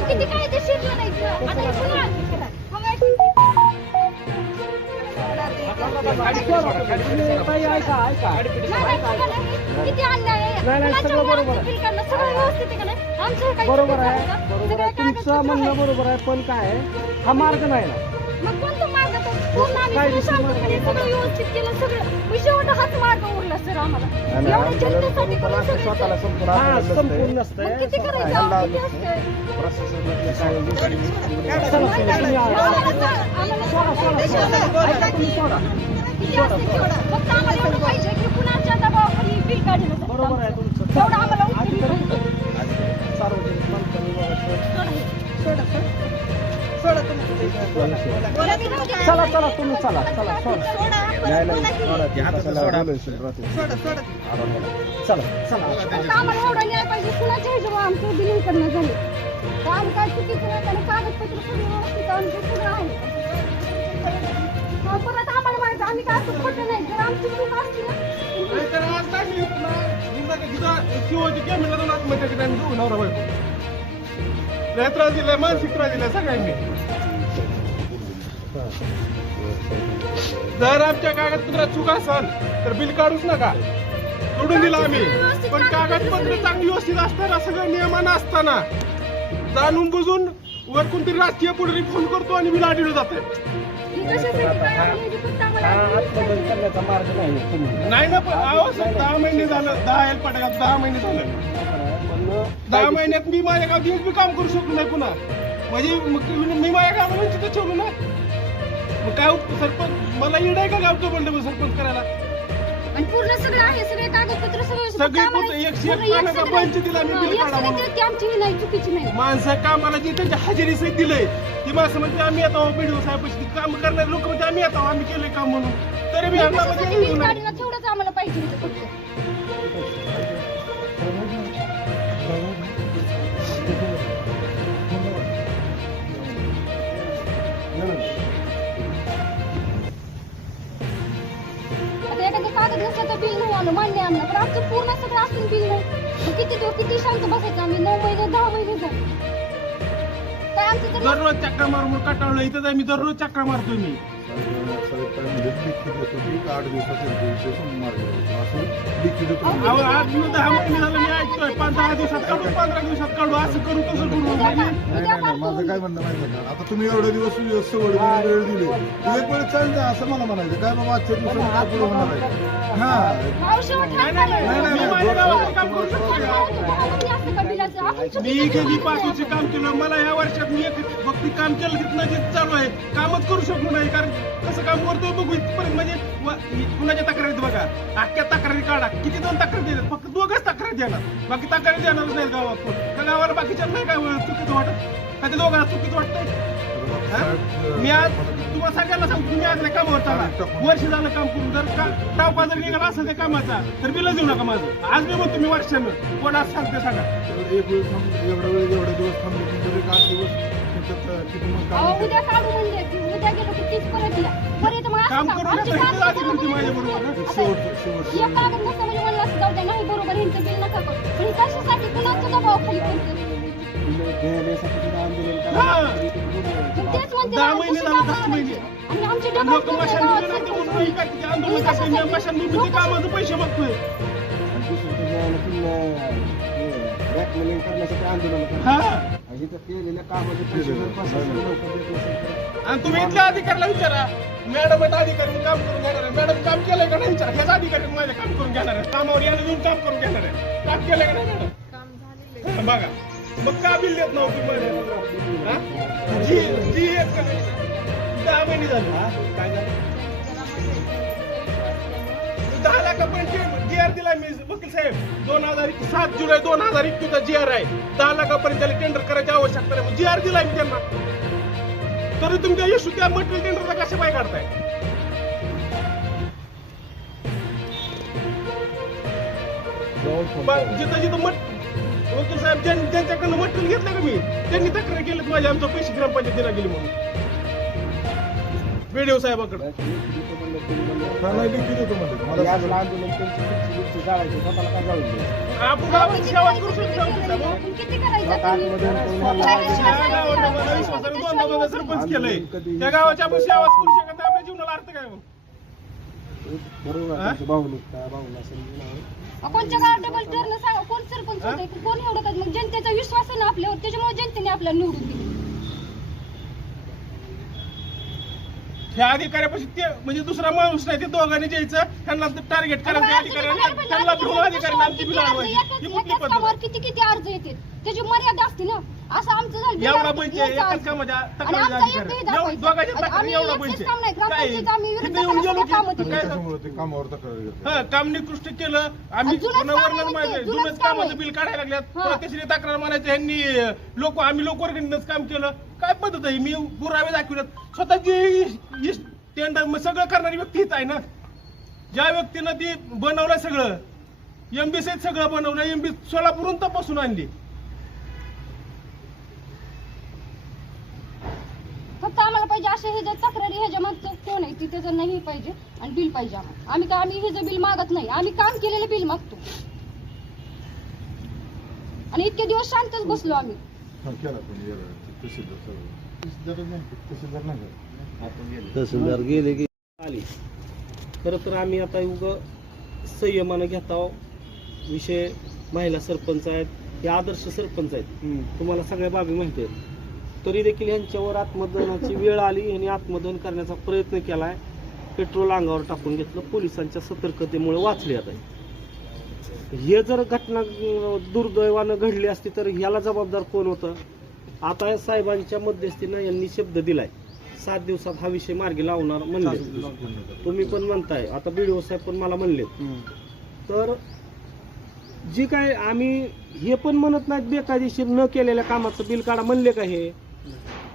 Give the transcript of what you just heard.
किती काय ते शिरलं नाही? आता पुन्हा किती बरोबर आहे. तुमचं म्हणणं. बरोबर आहे पण काय हा मार्ग नाही ना. मग कोणता मार्ग? काय व्यवस्थित केलं सगळं उरला सर आम्हाला एवढ्या जनतेसाठी करून सगळं केलं. हा संपूर्ण नसतंय मग किती करायचं किती असतंय? आम्हाला सा- आम्हाला सोडा, सोडा, सोडा. ऐका, तुम्ही सोडा. किती असते केवढं? फक्त आम्हाला एवढं पाहिजे की कुणाच्या दबावाखाली बिल काढलं जातं. बरोबर आहे तुमचं तेवढं आम्हाला चला चला तुम्ही चला चला सोडा. चला हा, त्रास दिलाय मानसिक त्रास दिलाय सगळ्यांनी. जर आमच्या कागदपत्रात चूक असाल तर बिल काढूच नका. सोडून दिलं आम्ही. पण कागदपत्र चांगली व्यवस्थित असताना सगळं नियमानं असताना जाणून बुजून वर कोणतरी राजकीय पुढे फोन करतो आणि बिल आढळून जाते. नाही ना पण अहो सर, दहा महिने झालं. दहा एल पटकात दहा महिने झालं. दहा महिन्यात मी माझ्या गावात बी काम करू शकलो नाही पुन्हा. म्हणजे मी माझ्या गावाला तिथे ठेवलो ना मग काय उप- सरपंच मला येड आहे का गावचं म्हणलं मग सरपंच करायला? आणि पूर्ण सगळं आहे सगळे कागदपत्र सगळे सगळे फक्त आम्हाला- पूर्ण एकशे एक पूर्ण पानं का सगळं- पंचायतीला आम्ही हा, एक काढा सगळं. ते- आमची ही नाही चुकीची नाही. माणसं कामाला जी त्यांच्या हजेरी सहित दिलंय ती माणसं म्हणजे आम्ही येतो बीडीओ साहेब काम करणारे लोक म्हणजे आम्ही येतो आम्ही केले काम म्हणून. तरी मी कशासाठी म्हणजे बिल काढणं तेवढंच आम्हाला पाहिजे होतं. फक्त किती तो किती शांत बसायचं? आम्ही नऊ महिने दहा महिने झाले. काय आमचं तर दररोज चक्रा मारून कटावलं इथं तर मी दररोज चक्रा मारतोय मी. दिवसात माझं. काय म्हणणं माहिती का आता तुम्ही एवढे दिवस वेळ दिली. एक वेळ चालतं असं मला म्हणायचं. काय बाबा आजच्या दिवसात होणार आहे हा. मी गेली. पाचवीचे काम केलं. मला ह्या वर्षात मी एक फक्त काम केलं तिथनं जे चालू आहे कामच करू शकलो नाही. कारण कसं काम करतोय बघू. इथपर्यंत म्हणजे कुणाच्या तक्रारीत बघा? अख्ख्या तक्रारी काढा. किती दोन तक्रारी देतात? फक्त दोघच तक्रारी देणार. बाकी तक्रारी देणारच नाही गावात त्या गावाला बाकीच्या नाही काय चुकीचं वाटत? का ते दोघांना चुकीचं वाटतंय? मी आज तुम्हाला सगळ्यांना सांगतो तुम्ही आज कामावर चाला. वर्ष झालं काम करून. जर का टावपा जर निघाला असेल त्या कामाचा तर बिल देऊ नका माझं. आज मी म्हणतो मी वर्षानं कोण आज सांगते सांगा. एवढं एक वेळ थांब एवढा वेळ एवढा दिवस थांबले तरी आठ दिवस. अहो, काम उद्या काढू म्हणले की उद्या गेलो की तीच परत दिला परत मग असं काम? करू आमची नका, कागद इथं आधी माझ्या म्हणजे बरोबर. आता कागद नसतं म्हणजे म्हणलं असं जाऊ द्या नाही बरोबर ह्यांचं बिल नका करू पण हे कशासाठी कुणाच्या दबावाखाली करते. मग तेच म्हणते दहा ना, महिने दुसरी झाले, कामं दहा महिने. करायची. आणि आमचे डबल लोक करते मशान गावात नाही सगळे. म्हणून काय ते आंदोलन करते मी कामाचे पैसे मागतोय ब्लॅकमेलिंग करण्यासाठी आंदोलन हा इथं केलेल्या कामाचे पैसे जर प्रशासन लवकर देत नसेल तर. आणि तुम्ही इथल्या अधिकाऱ्याला विचारा. मॅडम आहेत अधिकारी काम करून घेणार आहे मॅडम काम केलंय का नाही विचारा. ह्याच अधिकारी माझे काम करून घेणार आहे कामावर यायला येऊन काम करून घेणार आहे काम केलंय का नाही मॅडम? बघा. मग का बिल देत नव्हती हा? जी जी एक? दहा महिने झाले. काय झालं? दहा लाखापर्यंत जी आर दिला मी वकील साहेब. दोन हजार सात जुलै दोन हजार एकवीसचा जी आर आहे. दहा लाखापर्यंत त्याला टेंडर करायची आवश्यकता नाही. जी आर दिला मी त्यांना. तरी तुमच्या इशू त्या मटेरियल टेंडरचा कसे पाय काढताय जिथं जिथं मट वकील साहेब ज्यांच्याकडनं मटेरियल घेतलं का मी त्यांनी तक्रार केली माझ्या आमचं पैसे ग्रामपंचायतीला गेली म्हणून. पेडेव साहेबाकडे? आपण गावाची सेवा करू शकतो साहेब. आपण किती करायचं? आता आतमध्ये कोण मला काय लावायचं? त्या गावाला मला विश्वासाने दोनदा दोनदा सरपंच केलंय. त्या गावाची आपण सेवाच करू शकत नाही आपल्या जीवनाला अर्थ काय हा? कोणच्या गावात डबल टर्न सांगा कोण सरपंच होते कोण एवढं काय मग जनतेचा विश्वास आहे ना आपल्यावर त्याच्यामुळे जनतेने आपल्याला निवडून दिली. ह्या अधिकाऱ्यापाशी ते म्हणजे दुसरा माणूस नाही ते दोघांनी जायचं. त्यांना टार्गेट करायचं अधिकाऱ्यांना त्यांना भिवून अधिकाऱ्यांना आमची ही कुठली पद्धत? किती किती अर्ज येते त्याची मर्यादा असते ना. असं आमचं झालं. एवढा याचा एकाच. कामाच्या आणि तक्रारी आमचा अधिकारी. दोघांच्या तक्रारी एवढा काय? तिथे येऊन गेलो कामं की. काय? हा निकृष्ट केलं. आम्ही वर्णन माहिती जुनंच जुनच काम कामाचं. बिल काढायला लागल्यात. तिसरी तक्रार म्हणायचं ह्यांनी लोक आम्ही लोकवर्गणीनंच काम केलं. काय पद्धत आहे मी पुरावे दाखविल्यात स्वतःची टेंडर मग सगळं करणारी व्यक्ती हीच आहे ना. ज्या व्यक्तीनं ती बनवलंय सगळं एमबीसीत सगळं बनवलं एमबी सोलापूरहून तपासून आणली. फक्त आम्हाला पाहिजे असे हे जे तक्रारी ह्याच्या मागचं कोण आहे? ती त्याचं नाही पाहिजे आणि बिल पाहिजे आम्हाला. आम्ही काय आम्ही हे जे बिल मागत नाही? आम्ही काम केलेलं बिल मागतो. आणि इतके दिवस शांतच बसलो आम्ही. तहसीलदार गेले की आली. खरं तर आम्ही आता उग संयमानं घेत आहोत. विषय महिला सरपंच आहेत हे आदर्श सरपंच आहेत. तुम्हाला सगळ्या बाबी माहिती आहेत. तरी देखील यांच्यावर आत्मदहनाची वेळ आली यांनी आत्मदहन करण्याचा प्रयत्न केलाय. पेट्रोल अंगावर टाकून घेतलं पोलिसांच्या सतर्कतेमुळे वाचले आता हे. जर घटना दुर्दैवानं घडली असती तर ह्याला जबाबदार कोण होतं? आता या साहेबांच्या मध्यस्थीनं यांनी शब्द दिलाय. सात दिवसात हा विषय मार्गी लावणार म्हणले. तुम्ही पण म्हणताय. आता बीडीओ साहेब पण मला म्हणले. तर जे काय आम्ही हे पण म्हणत नाहीत बेकायदेशीर न केलेल्या कामाचं बिल काढा म्हणले का हे?